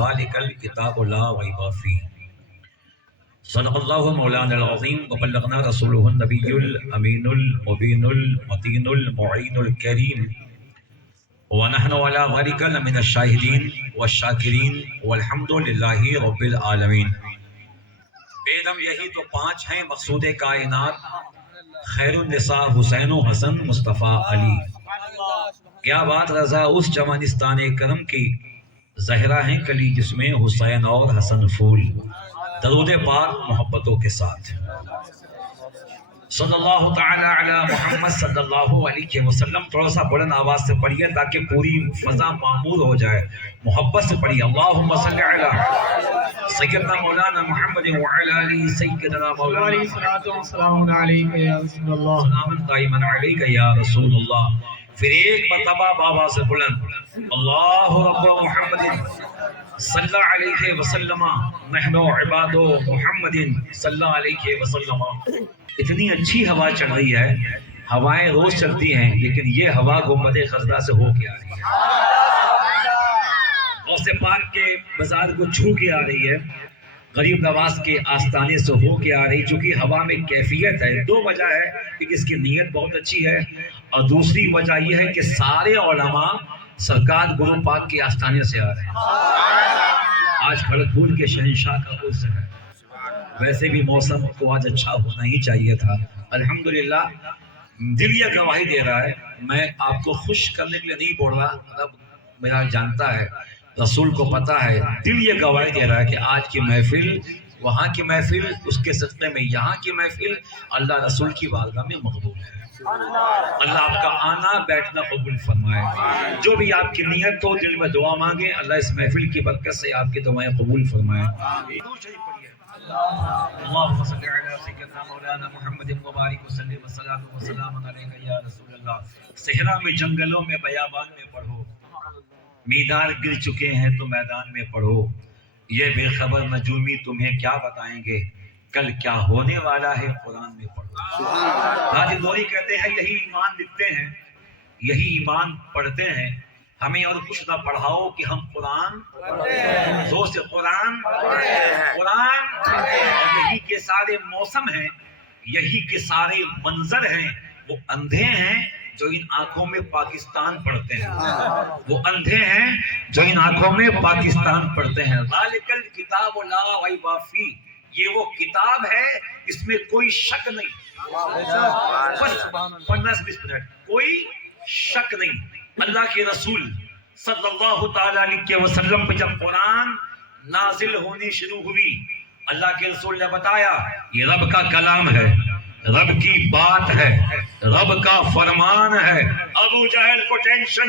ذالک الکتاب لا ریب فیہ صدق اللہ مولانا العظیم وبلغنا رسولہ النبی الامین المبین المتین المعین الکریم ونحن علی ذلک لمن الشاہدین والشاکرین والحمد للہ رب العالمین۔ بیدم یہی تو پانچ ہیں مقصود کائنات، خیر النساء حسین و حسن مصطفیٰ علی۔ کیا بات رضا اس چمنستان کرم کی، زہرا ہیں کلی جس میں حسین اور حسن پھول۔ درود پاک محبتوں کے ساتھ صلی اللہ تعالی علی محمد صلی اللہ علیہ وسلم۔ تھوڑا سا بلند آواز سے پڑھیے تاکہ پوری فضا معمور ہو جائے، محبت سے پڑھیے۔ اللہم صلی علی سیدنا مولانا محمد وعلی آلہ سیدنا مولانا السلام علیکم یا رسول اللہ، سلام دائما علیک یا رسول اللہ۔ پھر ایک مرتبہ بابا سے بلند اللہ رب محمد صلی علیہ وسلم، نحن عباد محمد صلی علیہ وسلم۔ اتنی اچھی ہوا چل رہی ہے، ہوائیں روز چلتی ہیں لیکن یہ ہوا گنبد خضرا سے ہو کے آ رہی ہے، غوث پاک کے مزار کو چھو کے آ رہی ہے، غریب نواز کے آستانے سے ہو کے آ رہی۔ چونکہ ہوا میں کیفیت ہے، دو وجہ ہے کہ اس کی نیت بہت اچھی ہے، اور دوسری وجہ یہ ہے کہ سارے علماء سرکار گرو پاک کے آستانے سے آ رہے ہیں۔ آج کھڑگپور کے شہنشاہ کا عرس ہے، ویسے بھی موسم تو آج اچھا ہونا ہی چاہیے تھا۔ الحمدللہ دل یہ گواہی دے رہا ہے، میں آپ کو خوش کرنے کے لیے نہیں بول رہا، رب میرا جانتا ہے، رسول کو پتا ہے، دل یہ گواہی دے رہا ہے کہ آج کی محفل، وہاں کی محفل، اس کے صدقے میں یہاں کی محفل اللہ رسول کی بارگاہ میں مقبول ہے۔ اللہ آپ کا آنا بیٹھنا قبول فرمائے، جو بھی آپ کی نیت ہو دل میں دعا مانگیں، اللہ اس محفل کی برکت سے آپ کی دعائیں قبول فرمائے۔ اللہم صلی علی سیدنا مولانا محمد مبارک وسلم والصلاة والسلام علیک یا رسول اللہ۔ صحرا میں جنگلوں میں بیابان میں پڑھو، میدان گر چکے ہیں تو میدان میں پڑھو، یہ بے خبر نجومی تمہیں کیا بتائیں گے، کل کیا ہونے والا ہے قرآن میں پڑھو۔ حاجی دوری کہتے ہیں یہی ایمان لکھتے ہیں، یہی ایمان پڑھتے ہیں، ہمیں اور کچھ نہ پڑھاؤ کہ ہم قرآن زور سے قرآن قرآن۔ یہی کے سارے موسم ہیں، یہی کے سارے منظر ہیں، وہ اندھے ہیں جو ان آنکھوں میں پاکستان پڑھتے ہیں، وہ اندھے ہیں جو ان آنکھوں میں پاکستان پڑھتے ہیں۔ ذالک الکتاب لا ریب فیہ، یہ وہ کتاب ہے اس میں کوئی شک نہیں، بس 15-20 منٹ کوئی شک نہیں۔ اللہ کے رسول صلی اللہ تعالی علیہ وسلم پہ جب قرآن نازل ہونی شروع ہوئی، اللہ کے رسول نے بتایا یہ رب کا کلام ہے، رب کی بات ہے، رب کا فرمان ہے۔ ابو جہل کو ٹینشن،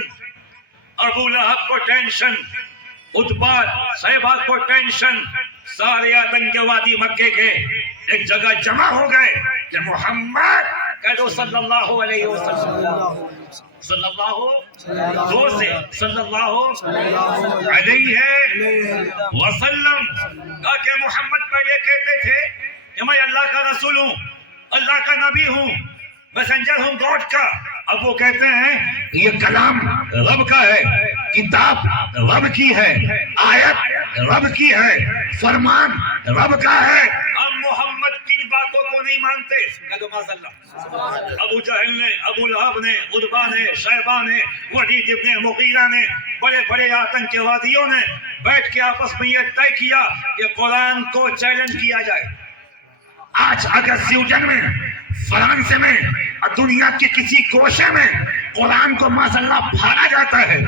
ابو لہب کو ٹینشن، عتبہ شیبہ کو ٹینشن، سارے آتنکوادی مکے کے ایک جگہ جمع ہو گئے کہ محمد کہہ دو صلی اللہ علیہ وسلم، صلی اللہ دو سے صلی اللہ علیہ وسلم، کہا کہ محمد پہلے کہتے تھے کہ میں اللہ کا رسول ہوں، اللہ کا نبی ہوں، میسنجر ہوں گاڈ کا، اب وہ کہتے ہیں یہ کلام رب کا ہے، کتاب رب کی ہے، آیت رب کی ہے، فرمان رب کا ہے۔ اب محمد کن باتوں کو نہیں مانتے، کہہ دو ماذ اللہ۔ ابو جہل نے، ابو لہب نے، عتبہ نے، شیبہ نے، ولید ابن مغیرہ نے، بڑے بڑے آتنکوادیوں نے بیٹھ کے آپس میں یہ طے کیا کہ قرآن کو چیلنج کیا جائے۔ آج اگر سویڈن میں، فرانس میں اور دنیا کے کسی کوشے میں قرآن کو ماذ اللہ پھاڑا جاتا ہے،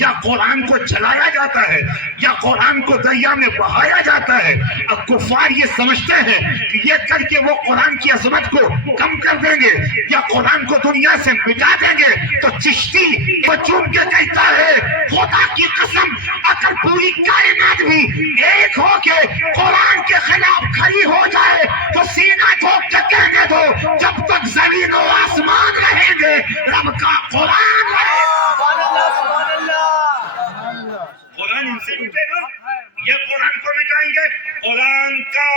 یا قرآن کو جلایا جاتا ہے، یا قرآن کو دریا میں بہایا جاتا ہے، اور کفار یہ سمجھتے ہیں کہ یہ کر کے وہ قرآن کی عظمت کو کم کر دیں گے یا قرآن کو دنیا سے مٹا دیں گے، تو چشتی وہ چوم کے کہتا ہے خدا کی قسم اگر پوری کائنات بھی ایک ہو کے قرآن کے خلاف کھڑی ہو جائے تو سینہ ٹھوک کے کہنے دو جب تک زمین و آسمان رہیں گے رب کا قرآن ہے۔ قرآن ان سے مٹے گا، یہ قرآن کو مٹائیں گے۔ قرآن کا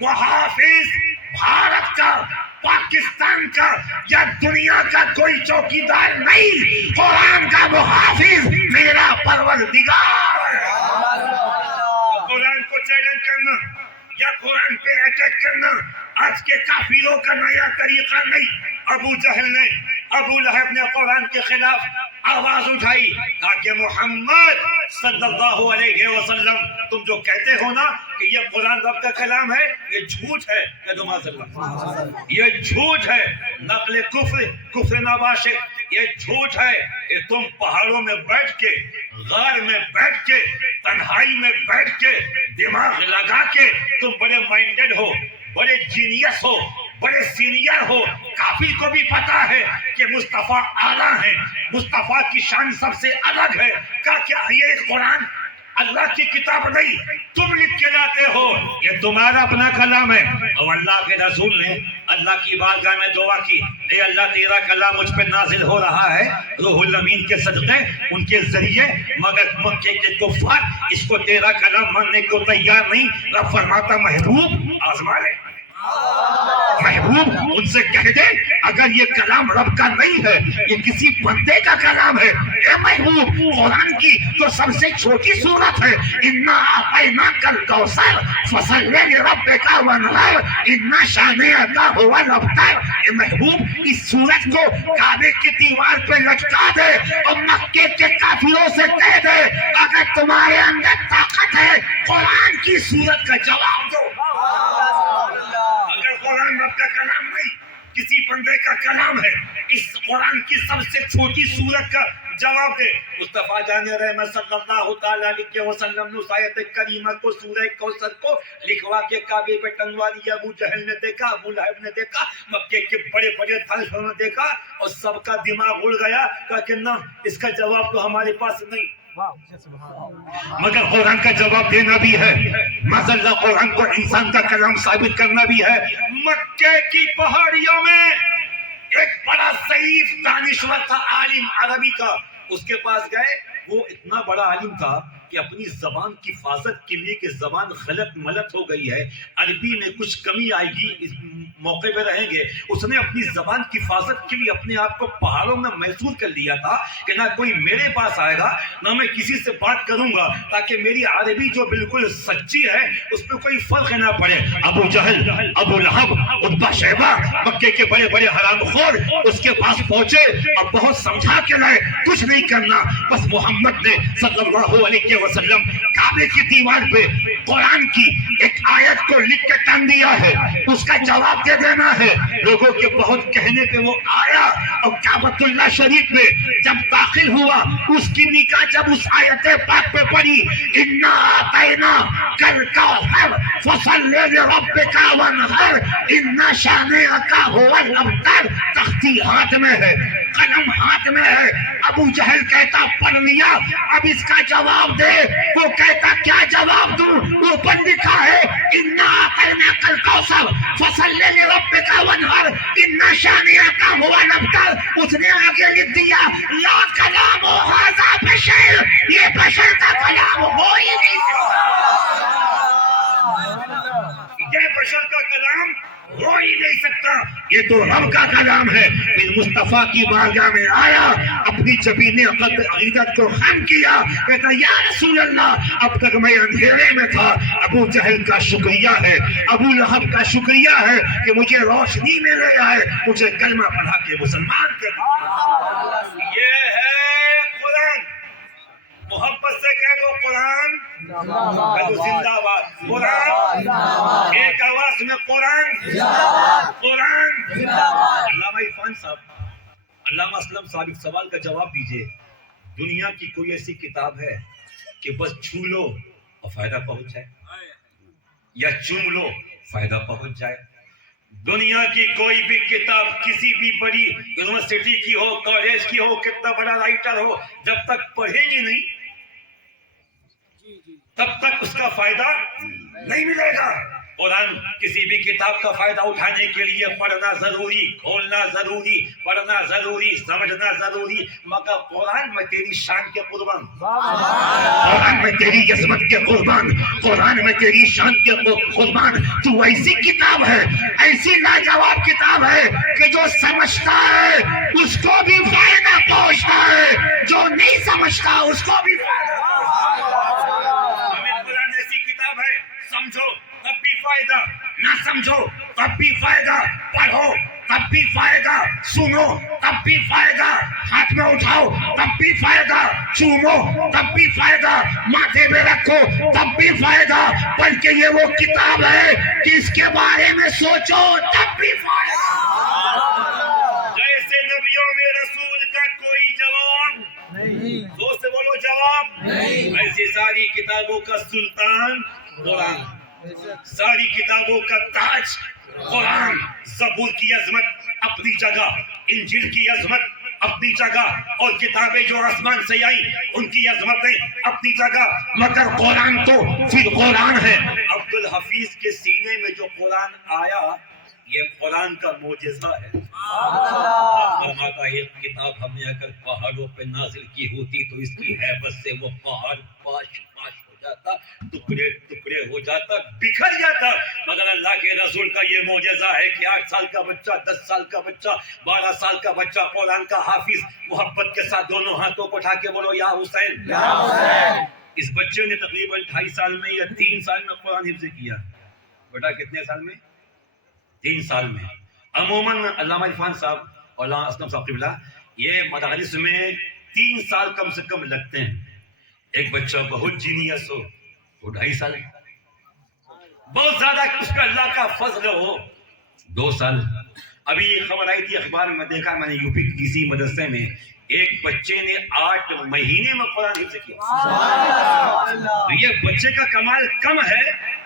محافظ بھارت کا، پاکستان کا یا دنیا کا کوئی چوکیدار نہیں، قرآن کا محافظ میرا پروردگار ہے۔ قرآن پہ اٹیک کرنا آج کے کافروں کا نیا طریقہ نہیں. ابو جہل نے، ابو لہب نے قرآن کے خلاف آواز اٹھائی تاکہ محمد صلی اللہ علیہ وسلم تم جو کہتے ہو نا کہ یہ قرآن رب کا کلام ہے، یہ جھوٹ ہے. یہ جھوٹ ہے، نقل کفر ناباشق، یہ جھوٹ ہے. کہ تم پہاڑوں میں بیٹھ کے، غار میں بیٹھ کے، تنہائی میں بیٹھ کے، دماغ لگا کے تم بڑے مائنڈڈ ہو، بڑے جینیس ہو، بڑے سینئر ہو. کافی کو بھی پتا ہے کہ مصطفیٰ اعلیٰ ہیں، مصطفیٰ کی شان سب سے الگ ہے. کیا یہ قرآن اللہ کی کتاب نہیں، تم لکھ کے لاتے ہو، یہ تمہارا اپنا کلام ہے. اور اللہ کے رسول نے اللہ کی بارگاہ میں دعا کی، اے اللہ تیرا کلام مجھ پہ نازل ہو رہا ہے روح الامین کے صدقے، ان کے ذریعے، مگر مکے کے کفار اس کو تیرا کلام ماننے کو تیار نہیں. رب فرماتا محبوب آزما لے، محبوب ان سے کہہ دے اگر یہ کلام رب کا نہیں ہے، یہ کسی بندے کا کلام ہے. اے محبوب، قرآن کی تو سب سے چھوٹی سورت ہے، اِنَّا أَعْطَيْنَاكَ الْكَوْثَرَ فَصَلِّ لِرَبِّكَ وَانْحَرْ إِنَّ شَانِئَكَ هُوَ الْأَبْتَرُ. اے محبوب اس سورت کو کعبے کی دیوار پہ لٹکا دے اور مکے کے کافروں سے کہہ دے اگر تمہارے اندر طاقت ہے قرآن کی سورت کا جواب دو. اگر قرآن رب کا کلام نہیں، کسی بندے کا کلام ہے، اس قرآن کی سب سے چھوٹی سورت کا جواب دے. مصطفیٰ جان رحمت صلی اللہ تعالیٰ علیہ وسلم نے اس آیت کریمہ کو سورہ کوثر کو لکھوا کے کعبے پہ ٹنگوا دیا. ابو جہل نے دیکھا، ابو لہب نے دیکھا، مکے کے بڑے بڑے طائفوں نے دیکھا اور سب کا دماغ اڑ گیا. کہا کہ نہ، اس کا جواب تو ہمارے پاس نہیں. مگر قرآن کا جواب دینا بھی ہے، معذاللہ قرآن کو انسان کا کلام ثابت کرنا بھی ہے. مکے کی پہاڑیوں میں ایک بڑا ضعیف دانشور تھا، عالم عربی کا. اس کے پاس گئے، وہ اتنا بڑا عالم تھا کہ اپنی زبان کی حفاظت کے لیے کہ زبان غلط ملت ہو گئی ہے، عربی میں کچھ کمی آئے گی، اس موقع پہ رہیں گے، اس نے اپنی زبان کی حفاظت کے لیے اپنے آپ کو پہاڑوں میں محصور کر لیا تھا کہ نہ کوئی میرے پاس آئے گا، نہ میں کسی سے بات کروں گا، تاکہ میری عربی جو بالکل سچی ہے اس میں کوئی فرق نہ پڑے. ابو جہل، ابو لہب، عتبہ شیبہ، مکے کے بڑے بڑے حرام خور اس کے پاس پہنچے اور بہت سمجھا کے لائے کچھ نہیں کرنا، بس محمد نے صلی اللہ علیہ وسلم کعبے کی دیوار پہ قرآن کی ایک آیت کو لکھ کے ٹنگ دیا ہے، اس کا جواب دے دینا ہے. لوگوں کے بہت کہنے پہ وہ آیا اور کعبۃ اللہ شریف میں جب داخل ہوا، اس کی نگاہ جب اس آیت پاک پہ پڑی، اِنَّا أَعْطَيْنَاكَ الْكَوْثَرَ فَصَلِّ لِرَبِّكَ وَانْحَرْ إِنَّ شَانِئَكَ هُوَ الْأَبْتَرُ. تختی ہاتھ میں ہے، قلم ہاتھ میں ہے. ابو جہل کہتا پڑھ لیا، اب اس کا جواب دے. وہ کہتا کیا جواب دوں؟ اوپر لکھا ہے اِنَّا أَعْطَيْنَاكَ الْكَوْثَرَ فَصَلِّ لِرَبِّكَ وَانْحَرْ إِنَّ شَانِئَكَ هُوَ الْأَبْتَرُ. اس نے آگے لکھ دیا لا کلام ھذا بشر، یہ بشر کا کلام ہو ہی نہیں سکتا، یہ بشر کا کلام ہو ہی نہیں سکتا، یہ تو رب کا کلام ہے. پھر مصطفیٰ کی بارگاہ میں آیا، اپنی جبین عقیدت کو خم کیا، کہتا یا رسول اللہ اب تک میں اندھیرے میں تھا. ابو جہل کا شکریہ ہے، ابو لہب کا شکریہ ہے کہ مجھے روشنی میں لے آئے، مجھے کلمہ پڑھا کے مسلمان کر دیا. یہ ہے قرآن. محبت سے کہہ دو قرآن، کہہ دو زندہ باد قرآن، ایک آواز میں قرآن، قرآن. علامہ عرفان صاحب، علامہ اسلم صاحب ایک سوال کا جواب دیجئے. دنیا کی کوئی ایسی کتاب ہے کہ بس چھو لو اور فائدہ پہنچ جائے، یا چوم لو فائدہ پہنچ جائے؟ دنیا کی کوئی بھی کتاب کسی بھی بڑی یونیورسٹی کی ہو، کالج کی ہو، کتنا بڑا رائٹر ہو، جب تک پڑھے گی نہیں تب تک اس کا فائدہ نہیں ملے گا. قرآن کسی بھی کتاب کا فائدہ اٹھانے کے لیے پڑھنا ضروری، کھولنا ضروری، پڑھنا ضروری، سمجھنا ضروری. مگر قرآن میں تیری شان کے قربان، قرآن میں تیری عظمت کے قربان، قرآن میں تیری شان کے قربان. تو ایسی کتاب ہے، ایسی لاجواب کتاب ہے کہ جو سمجھتا ہے اس کو بھی فائدہ پہنچتا ہے، جو نہیں سمجھتا اس کو بھی فائدہ. قرآن ایسی کتاب ہے، سمجھو تب بھی فائدہ، نہ سمجھو تب بھی فائدہ، پڑھو تب بھی فائدہ، سنو تب بھی فائدہ، ہاتھ میں اٹھاؤ تب بھی فائدہ، چومو تب بھی فائدہ، ماتھے میں رکھو تب بھی فائدہ، بلکہ یہ وہ کتاب ہے جس کے بارے میں سوچو تب بھی فائدہ۔ جیسے نبیوں میں رسول کا کوئی جواب نہیں، زور سے بولو جواب نہیں، ایسی ساری کتابوں کا سلطان قرآن، ساری کتابوں کا تاج قرآن۔ زبور کی عظمت اپنی جگہ، انجیل کی عظمت اپنی جگہ، اور کتابیں جو آسمان سے آئیں ان کی عظمتیں اپنی جگہ، مگر قرآن تو پھر قرآن ہے۔ عبد الحفیظ کے سینے میں جو قرآن آیا یہ قرآن کا معجزہ ہے۔ فرماتا ہے ایک کتاب ہم نے اگر پہاڑوں پہ نازل کی ہوتی تو اس کی ہیبت سے وہ پہاڑ پاش پاش ہو جاتا، ٹکڑے ٹکڑے ہو جاتا، بکھر جاتا، مگر اللہ کے رسول کا یہ معجزہ ہے کہ 8 سال کا بچہ، 10 سال کا بچہ، 12 سال کا بچہ قرآن کا حافظ، محبت کے ساتھ دونوں ہاتھوں کو اٹھا کے بولو یا حسین، یا حسین۔ اس بچے نے تقریباً 2.5 سال میں یا 3 سال میں قرآن حفظ کیا۔ بیٹا کتنے سال میں؟ 3 سال میں۔ عموماً علامہ عرفان صاحب اور علامہ اسلم صاحب قبلہ یہ مدارس میں 3 سال کم سے کم لگتے ہیں۔ ایک بچہ بہت جینیس ہو تو 2.5 سال، بہت زیادہ اس کا اللہ کا فضل ہو 2 سال۔ ابھی یہ خبر آئی تھی اخبار میں، دیکھا میں نے یو پی کسی مدرسے میں ایک بچے نے 8 مہینے میں قرآن حفظ کیا۔ تو یہ بچے کا کمال کم ہے،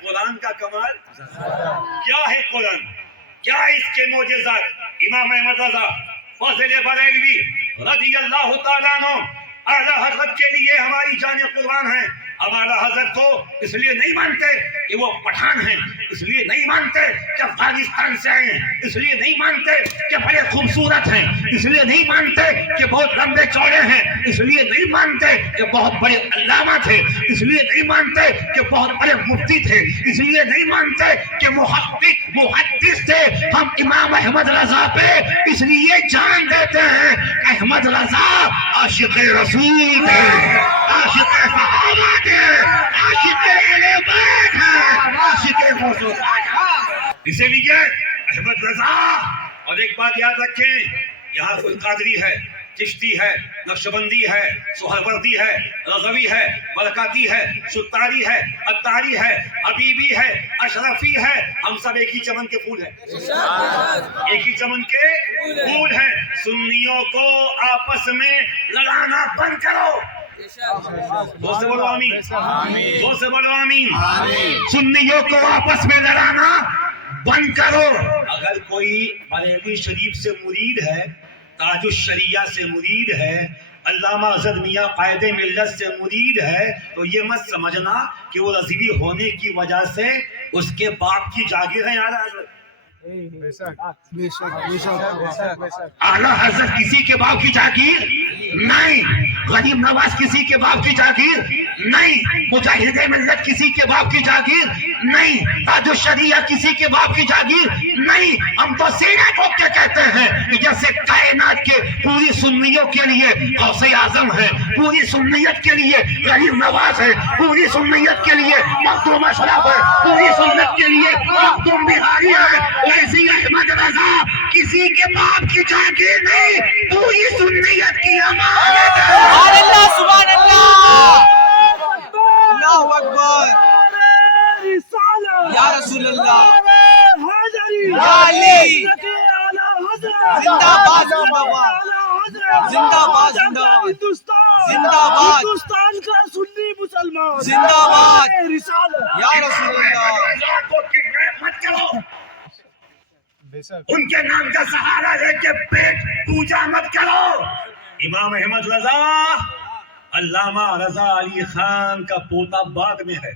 قرآن کا کمال کیا ہے؟ قرآن کیا ہے؟ اس کے معجزات۔ امام احمد رضا فاضل بریلوی رضی اللہ تعالیٰ عنہ اعلیٰ حضرت کے لیے ہماری جان قربان ہیں۔ ہم اعلیٰ حضرت کو اس لیے نہیں مانتے کہ وہ پٹھان ہیں، اس لیے نہیں مانتے کہ افغانستان سے آئے ہیں، اس لیے نہیں مانتے کہ بڑے خوبصورت ہیں، اس لیے نہیں مانتے کہ بہت لمبے چوڑے ہیں، اس لیے نہیں مانتے کہ بہت بڑے علامہ تھے، اس لیے نہیں مانتے کہ بہت بڑے مفتی تھے، اس لیے نہیں مانتے کہ محقق محدث تھے۔ ہم امام احمد رضا پہ اس لیے جان دیتے ہیں کہ احمد رضا عاشق رسول تھے، عاشق صحابہ تھے، عاشق اہل بیت ہیں، عاشق رسول۔ اسی لیے احمد رضا، اور ایک بات یاد رکھیں، یہاں کوئی قادری ہے، چشتی ہے، نقشبندی ہے، سہروردی ہے، رضوی ہے، برکاتی ہے، ستاری ہے، اتاری ہے، حبیبی ہے، اشرفی ہے، ہم سب ایک ہی چمن کے پھول ہیں، ایک ہی چمن کے پھول ہیں۔ سنیوں کو آپس میں لڑانا بند کرو، زور سے بولو آمین، زور سے بولو آمین۔ سنیوں کو آپس میں لڑانا بند کرو۔ اگر کوئی بریلوی شریف سے مرید ہے، تاج الشریعہ سے مرید ہے، علامہ حضرت میاں قائد ملت سے مرید ہے، تو یہ مت سمجھنا کہ وہ رضوی ہونے کی وجہ سے اس کے باپ کی جاگیریں اعلیٰ حضرت، اعلیٰ حضرت کسی کے باپ کی جاگیر نہیں، غریب نواز کسی کے باپ کی جاگیر نہیں، مجاہد ملت کسی کے باپ کی جاگیر نہیں، تاج الشریعہ کسی کے باپ کی جاگیر نہیں۔ ہم تو سینے ٹھوک کے کہتے ہیں کہ جیسے کائنات کے پوری سنیوں کے لیے غوث اعظم ہے، پوری سنیت کے لیے غریب نواز ہے، پوری سنیت کے لیے مخدوم اشرف ہے، پوری سنت کے لیے مخدوم بہاری ہے، ویسے احمد رضا کسی کے باپ کی جاگیر نہیں، پوری سنیت کی امانت ہے۔ سبحان اللہ، سبحان اللہ، اللہ اکبر، یا رسول اللہ، یا علی، زندہ باد، زندہ باد، زندہ باد، زندہ باد، زندہ باد، ہندوستان کا سنی مسلمان زندہ باد، رسالت، یا رسول اللہ۔ مت کرو، ان کے نام کا سہارا لے کے پیٹ پوجا مت کرو۔ امام احمد رضا علامہ رضا علی خان کا پوتا بعد میں ہے،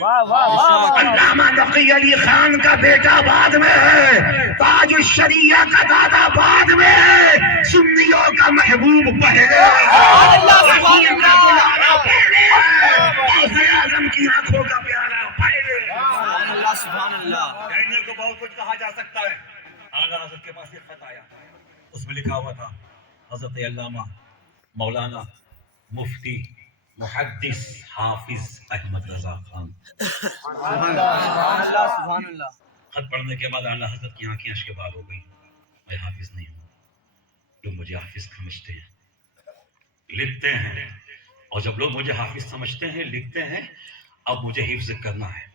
علامہ نقی علی خان کا بیٹا بعد میں ہے، تاج الشریعہ کا دادا بعد میں ہے، سنیوں کا محبوب پہلے ہے، سبحان اللہ، پہلے ہے، غوث اعظم کی آنکھوں کا پیارا پہلے ہے۔ سبحان اللہ، سبحان اللہ۔ کہنے کو بہت کچھ کہا جا سکتا ہے۔ اعلیٰ حضرت کے پاس ایک خط آیا، اس میں لکھا ہوا تھا حضرت علامہ مولانا مفتی محدث حافظ احمد رضا خان سبحان اللہ. خط پڑھنے کے بعد اعلیٰ حضرت کی آنکھیں اشک بار ہو گئی. میں حافظ نہیں ہوں، لوگ مجھے حافظ سمجھتے ہیں، لکھتے ہیں، اور جب لوگ مجھے حافظ سمجھتے ہیں، لکھتے ہیں، اب مجھے حفظ کرنا ہے.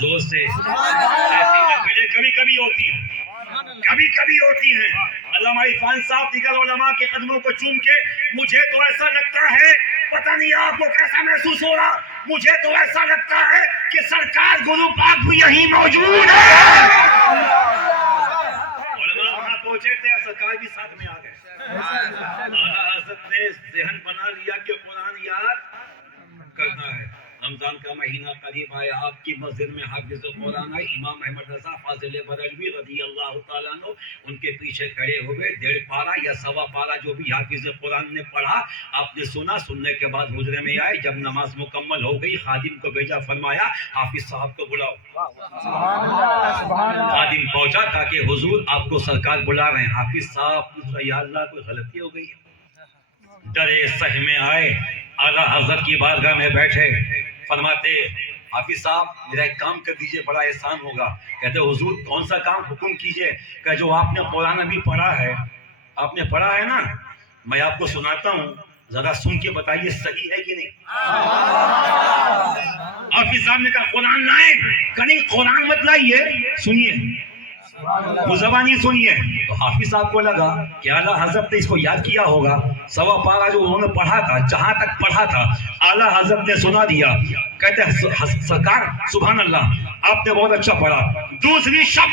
زور سے ایسی تقریریں کبھی کبھی ہوتی ہیں، علامہ عرفان صاحب دیگر علماء کے قدموں کو چوم کے مجھے تو ایسا لگتا ہے، پتہ نہیں آپ کو کیسا محسوس ہو رہا، مجھے تو ایسا لگتا ہے کہ سرکار گرو پاک بھی یہیں موجود ہے. علماء وہاں پہنچے تھے، سرکار بھی ساتھ میں آ گئے. اعلیٰ حضرت نے ذہن بنا لیا کہ قرآن یاد کرنا ہے. رمضان کا مہینہ قریب آیا، آپ کی مسجد میں حافظ قرآن آئے امام احمد رضا فاضل بریلوی رضی اللہ تعالیٰ عنہ، ان کے پیچھے کھڑے ہوئے. 1.5 پارہ یا 1.25 پارہ جو بھی حافظ قرآن نے پڑھا، آپ نے سنا. سننے کے بعد حجرے میں آئے. جب نماز مکمل ہو گئی، خادم کو بھیجا، فرمایا حافظ صاحب کو بلاؤ. خادم پہنچا تاکہ حضور آپ کو سرکار بلا رہے ہیں. حافظ صاحب یا اللہ کوئی غلطی ہو گئی ہے، ڈرے سہمے آئے، اعلیٰ حضرت کی بارگاہ میں بیٹھے. فرماتے حافظ صاحب میرا ایک کام کر دیجئے، بڑا احسان ہوگا. کہتے حضور کون سا کام، حکم کیجئے. کہ جو آپ نے قرآن ابھی پڑھا ہے، آپ نے پڑھا ہے نا، میں آپ کو سناتا ہوں، ذرا سن کے بتائیے صحیح ہے کہ نہیں. حافظ صاحب نے کہا قرآن لائیں. کہ نہیں قرآن مت لائیے، سنیے، وہ زبانی سنیے. تو حافظ صاحب کو لگا کہ اعلیٰ حضرت نے اس کو یاد کیا ہوگا. 1.25 پارہ جو انہوں نے پڑھا تھا، جہاں تک پڑھا تھا اعلیٰ حضرت نے سنا دیا. کہتے ہیں سرکار سبحان اللہ آپ نے بہت اچھا پڑھا. دوسری شب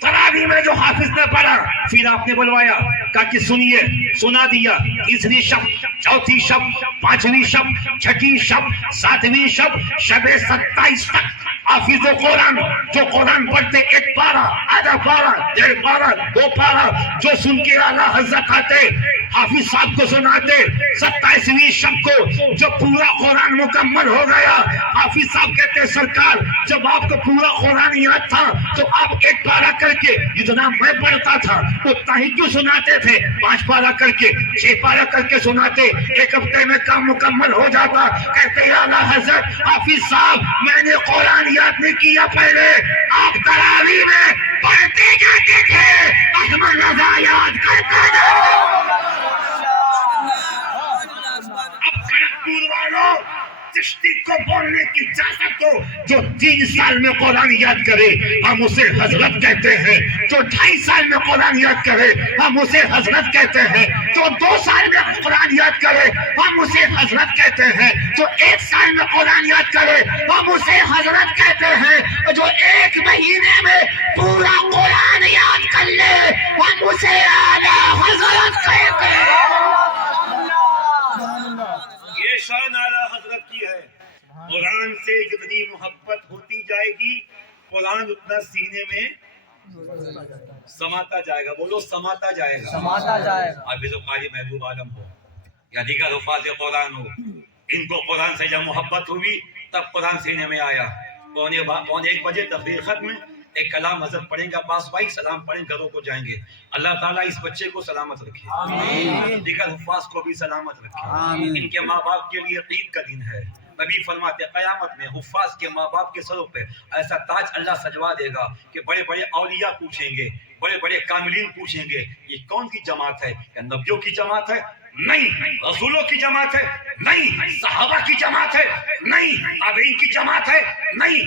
تراویح میں جو حافظ نے پڑھا، پھر آپ نے بلوایا، کہا کہ سنیے، سنا دیا. تیسری شب، چوتھی شب، پانچویں شب، چھٹی شب، ساتویں شب، شب 27 تک حافظ قرآن جو قرآن پڑھتے 1 پارہ، آدھا پارہ، 1.5 پارہ، 2 پارہ، جو سن کے اعلیٰ حضرت آتے حافظ صاحب کو سناتے. 27ویں شب کو جب پورا قرآن مکمل ہو گیا، حافظ صاحب کہتے سرکار جب آپ کو پورا قرآن یاد تھا تو آپ 1 پارہ کر کے جتنا میں پڑھتا تھا اتنا ہی کیوں سناتے تھے؟ 5 پارہ کر کے، 6 پارہ کر کے سناتے، 1 ہفتے میں کام مکمل ہو جاتا. کہتے اعلیٰ حضرت حافظ صاحب میں نے قرآن یاد نہیں کیا، پہلے آپ تراویح میں پڑھتے جاتے تھے، احمد رضا یاد کرتے تھے. چشتی کو بولنے کی اجازت دو. جو 3 سال میں قرآن یاد کرے ہم اسے حضرت کہتے ہیں. جو 2.5 سال میں قرآن یاد کرے ہم اسے حضرت کہتے ہیں. جو 2 سال میں قرآن یاد کرے ہم اسے حضرت کہتے ہیں. جو 1 سال میں قرآن یاد کرے ہم اسے حضرت کہتے ہیں. جو 1 مہینے میں پورا قرآن یاد کر لے ہم اسے اعلیٰ حضرت کہتے ہیں. یہ شان اعلیٰ حضرت کی ہے. قرآن سے جتنی محبت ہوتی جائے گی، قرآن اتنا سینے میں سماتا جائے گا. بولو سماتا جائے گا. حافظ و قاری محبوب عالم ہو یا دیگر حفاظ قرآن ہو، ان کو قرآن سے جب محبت ہوئی تب قرآن سینے میں آیا. 1:15 بجے تقریر ختم، ایک کلام حضرت پڑھیں گا، پاس بھائی سلام پڑھیں، گھروں کو جائیں گے. اللہ تعالیٰ اس بچے کو سلامت رکھے، دیگر حفاظ کو بھی سلامت رکھے. ان کے ماں باپ کے لیے عید کا دن ہے. نبی فرماتے قیامت میں حفاظ کے ماں باپ کے سروں پہ ایسا تاج اللہ سجوا دے گا کہ بڑے بڑے اولیاء پوچھیں گے، بڑے بڑے کاملین پوچھیں گے یہ کون کی جماعت ہے؟ کیا نبیوں کی جماعت ہے؟ نہیں. رسولوں کی جماعت ہے؟ نہیں. صحابہ کی جماعت ہے؟ نہیں. تابعین کی جماعت ہے؟ نہیں.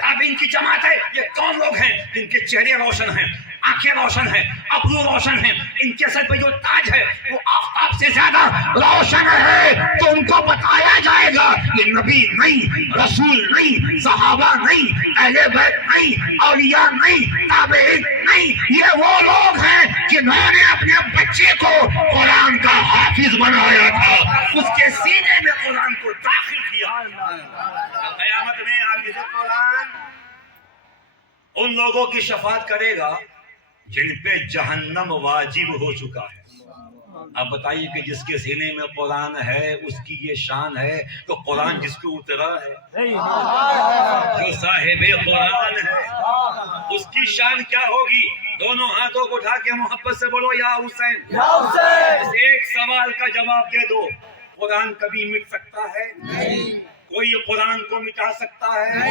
تابعین کی جماعت ہے. یہ کون لوگ ہیں جن کے چہرے روشن ہیں، آنکھیں روشن ہیں، ابرو روشن ہیں، ان کے سر پہ جو تاج ہے وہ آفتاب سے زیادہ روشن ہے؟ تو ان کو بتایا جائے گا یہ نبی نہیں، رسول نہیں، صحابہ نہیں، اہل بیت نہیں، اولیاء نہیں، تابعین نہیں. یہ وہ لوگ ہیں جنہوں نے اپنے بچے کو قرآن کا حافظ بنایا تھا، اس کے سینے میں قرآن کو داخل کیا. قیامت میں حافظ قرآن ان لوگوں کی شفاعت کرے گا جن پہ جہنم واجب ہو چکا ہے. اب بتائیے کہ جس کے سینے میں قرآن ہے اس کی یہ شان ہے، تو قرآن جس کو اترا ہے، جو صاحب قرآن ہے، اس کی شان کیا ہوگی؟ دونوں ہاتھوں کو اٹھا کے محبت سے بولو یا حسین. یا حسین. اس ایک سوال کا جواب دے دو, قرآن کبھی مٹ سکتا ہے؟ نہیں. کوئی قرآن کو مٹا سکتا ہے؟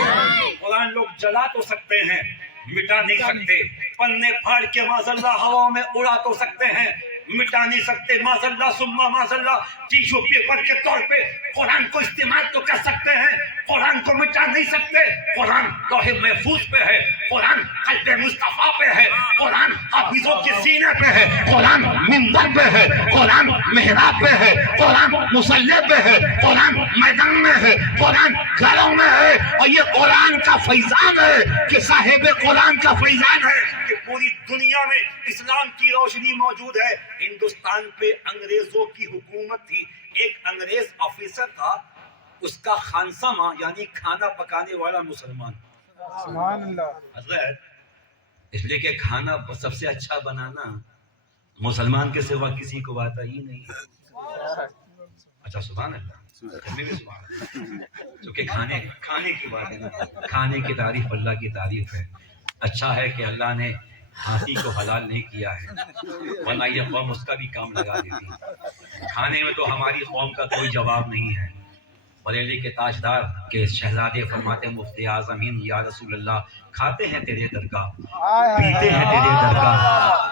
قرآن لوگ جلا تو سکتے ہیں, مٹا نہیں سکتے. پنے پھاڑ کے معذاللہ ہوا میں اڑا تو سکتے ہیں, مٹا نہیں سکتے. معذاللہ ثم معذاللہ ٹیشو پیپر کے طور پہ قرآن کو استعمال تو کر سکتے ہیں, قرآن کو مٹا نہیں سکتے. قرآن لوح محفوظ پہ ہے, قرآن قلب مصطفیٰ پہ ہے, قرآن حافظوں کے سینے پہ ہے, قرآن منبر پہ ہے, قرآن محراب پہ ہے, قرآن مصلی پہ ہے, قرآن میدان میں ہے, قرآن گھروں میں ہے. اور یہ قرآن کا فیضان ہے کہ صاحب قرآن کا فیضان ہے کہ پوری دنیا میں اسلام کی روشنی موجود ہے. ہندوستان پہ انگریزوں کی حکومت تھی, ایک انگریز آفیسر تھا, اس کا خانسامہ یعنی کھانا پکانے والا مسلمان. سبحان اللہ. حضرت اس لیے کہ کھانا سب سے اچھا بنانا مسلمان کے سوا کسی کو آتا ہی نہیں. اچھا سبحان اللہ, ہمیں بھی سبحان اللہ, کیونکہ کھانے کی بات ہے نا, کھانے کی تعریف اللہ کی تعریف ہے. اچھا ہے کہ اللہ نے ہاتھی کو حلال نہیں کیا ہے, ورنہ یہ قوم اس کا بھی کام لگا دیتی. کھانے میں تو ہماری قوم کا کوئی جواب نہیں ہے. بریلی کے تاجدار کے شہزادے فرماتے ہیں مفتی اعظم ہند یا رسول اللہ, کھاتے ہیں تیرے درگاہ, پیتے ہیں تیرے درگاہ,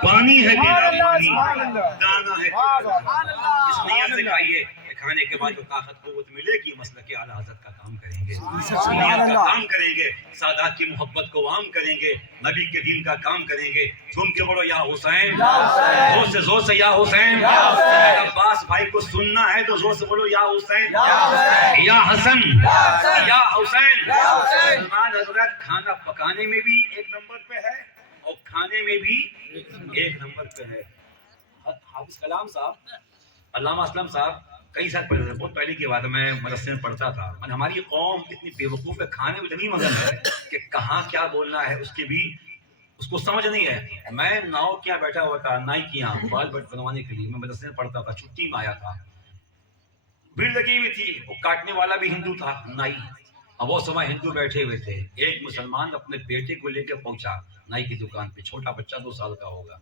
پانی ہے تیرا پانی, دانا ہے تیرا دانا. اس نیت سے کھائیے کہ کھانے کے بعد جو طاقت قوت ملے گی مسلک اعلیٰ حضرت کا کام کریں گے, سنیت کا کام کریں گے, سادات کی محبت کو عام کریں گے, نبی کے دین کا کام کریں گے. جھوم کے بولو یا حسین, زور سے یا حسین. عباس بھائی کو سننا ہے تو زور سے بولو یا حسین, یا حسن, یا حسین. سلمان حضرت کھانا پکانے میں بھی ایک نمبر پہ ہے اور کھانے میں بھی ایک نمبر پہ ہے. حافظ کلام صاحب, علامہ اسلم صاحب کئی سال پہلے, بہت پہلے کی بات ہے, میں مدرسے میں پڑھتا تھا. ہماری قوم اتنی بے وقوف ہے, کھانے میں اتنی مگن ہے کہ کہاں کیا بولنا ہے اس کی بھی اس کو سمجھ نہیں ہے. میں ناؤ کیا بیٹھا ہوا تھا, نائی کی یہاں بال بنوانے کے لیے, میں مدرسے میں پڑھتا تھا, چھٹی میں آیا تھا, بھیڑ لگی ہوئی تھی. وہ کاٹنے والا بھی ہندو تھا, نائی. اب وہ سمے ہندو بیٹھے ہوئے تھے. ایک مسلمان اپنے بیٹے کو لے کے پہنچا نائی کی دکان پہ, چھوٹا بچہ 2 سال کا ہوگا,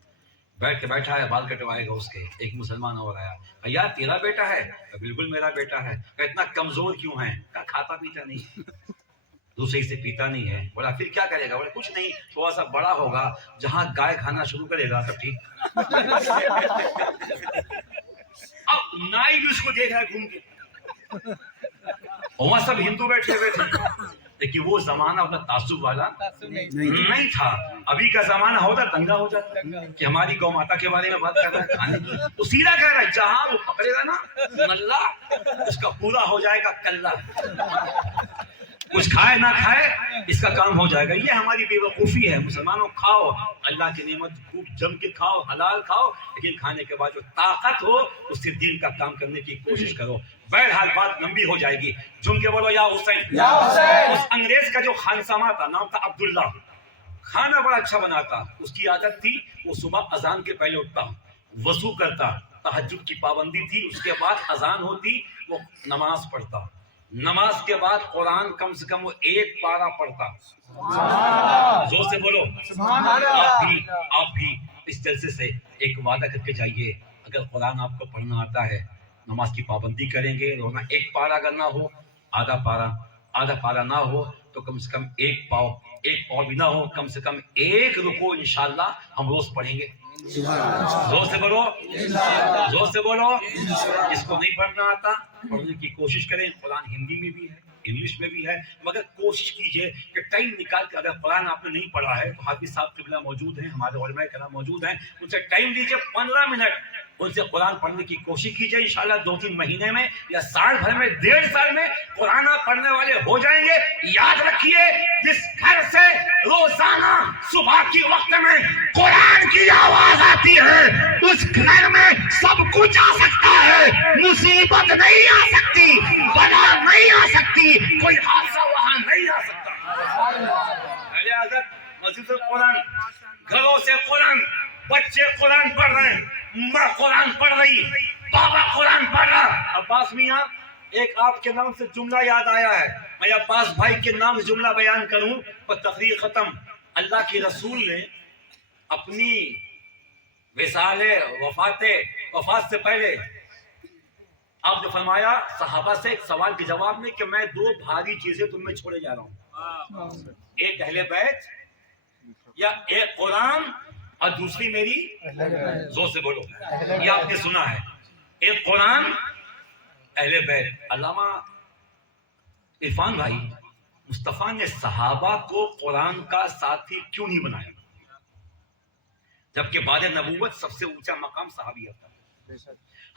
بیٹھا ہے, بال کٹوائے گا اس کے. ایک مسلمان اور آیا, یار تیرا بیٹا ہے؟ بالکل میرا بیٹا ہے. اتنا کمزور کیوں ہے؟ کھاتا پیتا نہیں, دوسرے سے پیتا نہیں ہے. بولا پھر کیا کرے گا؟ بولا کچھ نہیں, تھوڑا سا بڑا ہوگا, جہاں گائے کھانا شروع کرے گا تب ٹھیک. اب نائی بھی اس کو دیکھ رہا ہے گھوم کے, وہاں سب ہندو بیٹھے ہوئے تھے, لیکن وہ زمانہ اتنا تعصب والا نہیں تھا. ابھی کا زمانہ ہوتا دنگا ہو جاتا کہ ہماری گو ماتا کے بارے میں بات کر رہا ہے, کھانے کی تو سیدھا کہہ رہا ہے, جہاں وہ پکڑے گا نا نلہ, اس کا پورا ہو جائے گا کلہ. کچھ کھائے نہ کھائے اس کا کام ہو جائے گا. یہ ہماری بے وقوفی ہے. مسلمانوں کھاؤ, اللہ کی نعمت خوب جم کے کھاؤ, حلال کھاؤ, لیکن کھانے کے بعد جو طاقت ہو اس سے دین کا کام کرنے کی کوشش کرو. بہرحال بات لمبی ہو جائے گی. جھوم کے بولو یا حسین. اس انگریز کا جو خانسامہ تھا, نام تھا عبداللہ, کھانا بڑا اچھا بناتا. اس کی عادت تھی وہ صبح اذان کے پہلے اٹھتا, وضو کرتا, تہجد کی پابندی تھی, اس کے بعد اذان ہوتی وہ نماز پڑھتا, نماز کے بعد قرآن کم سے کم وہ 1 پارہ پڑھتا. زور سے بولو. آپ بھی اس جلسے سے ایک وعدہ کر کے جائیے, اگر قرآن آپ کو پڑھنا آتا ہے نماز کی پابندی کریں گے. ورنہ 1 پارہ اگر نہ ہو, آدھا پارہ نہ ہو تو کم سے کم 1 پاؤ بھی نہ ہو, کم سے کم 1 رکوع انشاءاللہ ہم روز پڑھیں گے. زور سے بولو, زور سے بولو. جس کو نہیں پڑھنا آتا پڑھنے کی کوشش کریں. قرآن ہندی میں بھی ہے, انگلش میں بھی ہے, مگر کوشش کیجئے کہ ٹائم نکال کے, اگر قرآن آپ نے نہیں پڑھا ہے تو حافظ صاحب قبلہ موجود ہیں, ہمارے علماء کرام موجود ہیں, ان سے ٹائم لیجئے 15 منٹ, ان سے قرآن پڑھنے کی کوشش کیجئے. انشاءاللہ 2-3 مہینے میں یا سال بھر میں, 1.5 سال میں قرآن آپ پڑھنے والے ہو جائیں گے. یاد رکھیے, جس گھر سے روزانہ صبح کی وقت میں قرآن کی آواز آتی ہے اس گھر میں سب کچھ آ سکتا ہے. مصیبت نہیں آ سکتی, بلا نہیں آ سکتی, کوئی حادثہ وہاں نہیں آ سکتا. اہل حضرت مسجد سے قرآن, گھروں سے قرآن, بچے قرآن پڑھ رہے ہیں, ماں قرآن پڑھ رہی, بابا قرآن پڑھ رہا. عباس میاں, ایک آپ کے نام سے جملہ یاد آیا ہے, میں عباس بھائی کے نام سے جملہ بیان کروں پر تقریر ختم. اللہ کے رسول نے اپنی وفات سے پہلے آپ نے فرمایا صحابہ سے ایک سوال کے جواب میں کہ میں دو بھاری چیزیں تم میں چھوڑے جا رہا ہوں، ایک اہل بیت یا ایک قرآن اور دوسری میری، زور سے بولو، یہ آپ نے سنا ہے، ایک قرآن اہل بیت۔ علامہ عرفان بھائی، مصطفیٰ نے صحابہ کو قرآن کا ساتھی کیوں نہیں بنایا، جبکہ بعد نبوت سب سے اونچا مقام صحابیت تھا؟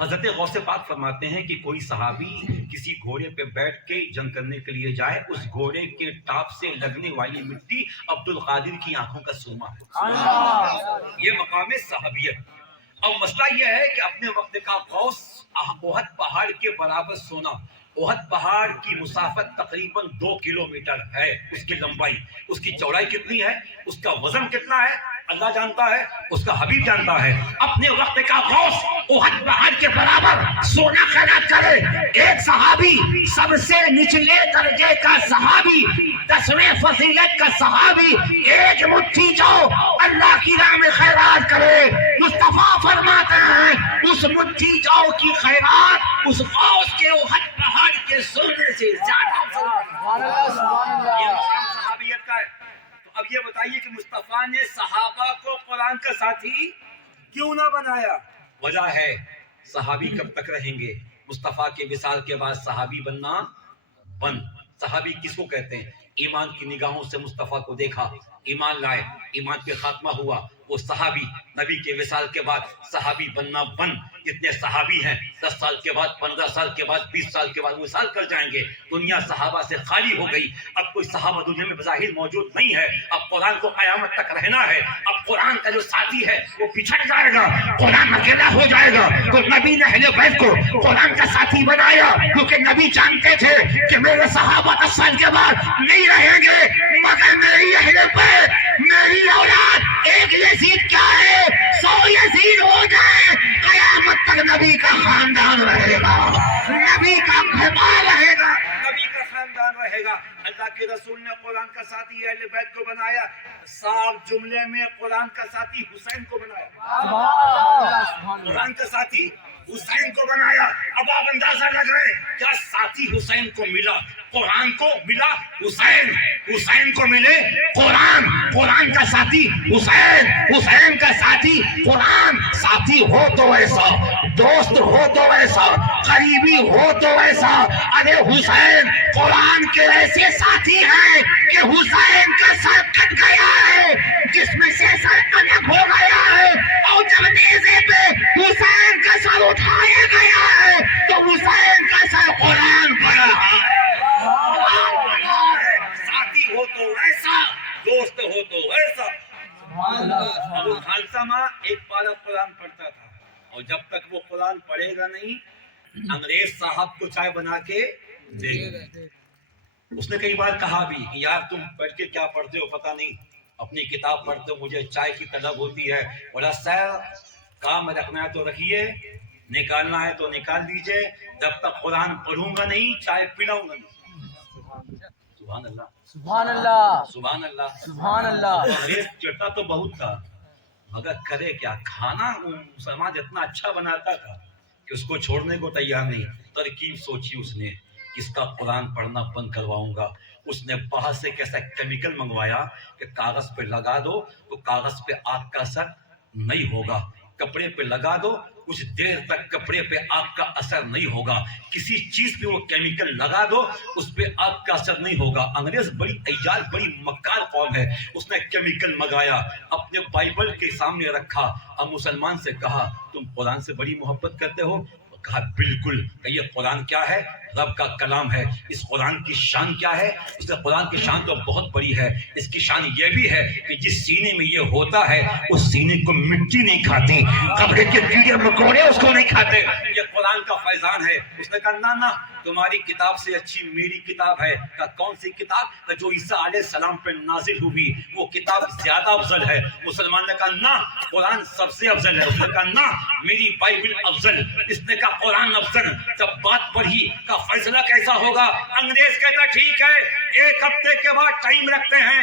حضرت غوث پاک فرماتے ہیں کہ کوئی صحابی کسی گھوڑے پہ بیٹھ کے جنگ کرنے کے لیے جائے، اس گھوڑے کے ٹاپ سے لگنے والی مٹی عبد القادر کی آنکھوں کا سرما ہے، یہ مقام صحابیت۔ اور مسئلہ یہ ہے کہ اپنے وقت کا غوث احد پہاڑ کے برابر سونا، احد پہاڑ کی مسافت تقریباً 2 کلومیٹر ہے، اس کی لمبائی، اس کی چوڑائی کتنی ہے، اس کا وزن کتنا ہے، اللہ جانتا ہے، اس کا حبیب جانتا ہے۔ اپنے وقت کا غوث احد پہاڑ کے برابر سونا خیرات کرے، ایک صحابی، سب سے نچلے درجے کا صحابی، 10ویں فضیلت کا صحابی، ایک مٹھی جو اللہ کی راہ میں خیرات کرے، مصطفیٰ فرماتے ہیں اس مٹھی جو کی خیرات اس غوث کے احد پہاڑ کے سونے سے زیادہ یہ مقام صحابیت کا ہے۔ تو اب یہ بتائیے کہ مصطفیٰ نے صحابہ کو قرآن کا ساتھی کیوں نہ بنایا؟ وجہ ہے صحابی کب تک رہیں گے؟ مصطفیٰ کے وصال کے بعد صحابی بننا بند۔ صحابی کس کو کہتے ہیں؟ ایمان کی نگاہوں سے مصطفیٰ کو دیکھا، ایمان لائے، ایمان پہ خاتمہ ہوا، وہ صحابی۔ نبی کے وصال کے بعد صحابی بننا بند۔ جتنے صحابی ہیں 10 سال کے بعد، 15 سال کے بعد، 20 سال کے بعد وصال کر جائیں گے، دنیا صحابہ سے خالی ہو گئی، اب کوئی صحابہ دنیا میں بظاہر موجود نہیں ہے۔ اب قرآن کو قیامت تک رہنا ہے، اب قرآن کا جو ساتھی ہے وہ پچھڑ جائے گا، قرآن اکیلا ہو جائے گا۔ تو نبی نے اہل بیت کو قرآن کا ساتھی بنایا، کیونکہ نبی جانتے تھے کہ میرے صحابہ 10 سال کے بعد نہیں رہیں گے، مگر میری اہل بیت، میری اولاد، ایک یزید کیا ہے 100 یزید ہو جائے، قیامت تک نبی کا خاندان رہے گا، نبی کا خاندان رہے گا، نبی کا خاندان رہے گا۔ اللہ کے رسول نے قرآن کا ساتھی اہل بیت کو بنایا، صاف جملے میں قرآن کا ساتھی حسین کو بنایا، قرآن کا ساتھی حسین کو بنایا۔ اب آپ اندازہ لگ رہے ہیں کیا ساتھی حسین کو ملا، قرآن کو ملا حسین، حسین کو ملے قرآن، قرآن کا ساتھی حسین، حسین کا ساتھی قرآن۔ ساتھی ہو تو ایسا، دوست ہو تو ایسا، قریبی ہو تو ایسا۔ ارے حسین قرآن کے ایسے ساتھی ہیں کہ حسین کا سر کٹ گیا ہے، جس میں سے سر الگ ہو گیا ہے، اور جب نیزے پہ حسین کا سر اٹھایا گیا ہے تو حسین کا سر قرآن پر رہا ہے۔ ساتھی ہو تو ایسا، دوست ہو تو ایسا۔ ابو خالصمہ ایک پارہ قرآن پڑھتا تھا، اور جب تک وہ قرآن پڑھے گا نہیں، انگریز صاحب کو چائے بنا کے دے گا۔ اس نے کئی بار کہا بھی کہ یار تم پڑھ کے کیا پڑھتے ہو پتہ نہیں، اپنی کتاب پڑھتے ہو، مجھے چائے کی طلب ہوتی ہے۔ بولا سر کام رکھنا ہے تو رکھیے، نکالنا ہے تو نکال دیجئے، جب تک قرآن پڑھوں گا نہیں چائے پلاؤں گا نہیں۔ سبحان اللہ، سبحان اللہ، سبحان اللہ، سبحان اللہ۔ انگریز چڑھتا تو بہت تھا، مگر کرے کیا، کھانا مسلمان اتنا اچھا بناتا تھا کہ اس کو چھوڑنے کو تیار نہیں۔ ترکیب سوچی اس نے، اس کا قرآن پڑھنا بند کرواؤں گا۔ اس نے باہر سے کیسا کیمیکل منگوایا کہ کاغذ پہ لگا دو تو کاغذ پہ آگ کا اثر نہیں ہوگا، کپڑے پہ لگا دو کچھ دیر تک کپڑے پہ آگ کا اثر نہیں ہوگا، کسی چیز پہ وہ کیمیکل لگا دو اس پہ آگ کا اثر نہیں ہوگا۔ انگریز بڑی عیال، بڑی مکار قوم ہے، اس نے کیمیکل منگایا، اپنے بائبل کے سامنے رکھا، اور مسلمان سے کہا تم قرآن سے بڑی محبت کرتے ہو؟ کہا بالکل۔ کہ یہ قرآن کیا ہے؟ رب کا کلام ہے۔ اس قرآن کی شان کیا ہے؟ اس نے قرآن کی شان تو بہت بڑی ہے، اس کی شان یہ بھی ہے کہ جس سینے میں یہ ہوتا ہے اس سینے کو مٹی نہیں کھاتی، قبر کے کیڑے مکوڑے اس کو نہیں کھاتے، یہ قرآن کا فیضان ہے۔ اس نے کہا نہ تمہاری کتاب سے اچھی میری کتاب ہے۔ کہا کون سی کتاب؟ کہ جو عیسیٰ علیہ السلام پہ نازل ہوئی وہ کتاب زیادہ افضل ہے۔ مسلمان نے کہا نہ قرآن سب سے افضل ہے۔ اس نے کہا نہ میری بائبل افضل۔ اس نے کہا قرآن افضل۔ جب بات پڑھی کا فیصلہ کیسا ہوگا؟ انگریز کہتا ٹھیک ہے 1 ہفتے کے بعد ٹائم رکھتے ہیں،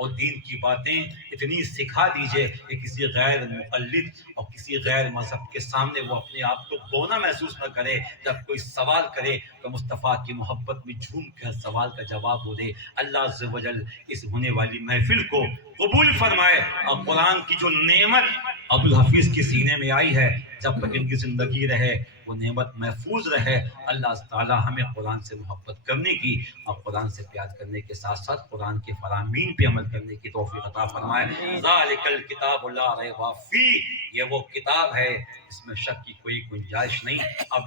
اور دین کی باتیں اتنی سکھا دیجئے کہ کسی غیر مقلد اور کسی غیر مذہب کے سامنے وہ اپنے آپ کو بونا محسوس نہ کرے. جب کوئی سوال کرے تو مصطفیٰ کی محبت میں جھوم کر سوال کا جواب وہ دے. اللہ عز و جل اس ہونے والی محفل کو قبول فرمائے اور قرآن کی جو نعمت عبدالحفیظ کے سینے میں آئی ہے جب تک ان کی زندگی رہے وہ نعمت محفوظ رہے. اللہ تعالی ہمیں قرآن سے محبت کرنے کی اور قرآن سے پیار کرنے کے ساتھ ساتھ قرآن کے فرامین پہ عمل کرنے کی توفیق عطا فرمائے. ذالک الکتاب لا ریب فیہ، یہ وہ کتاب ہے اس میں شک کی کوئی گنجائش نہیں. اب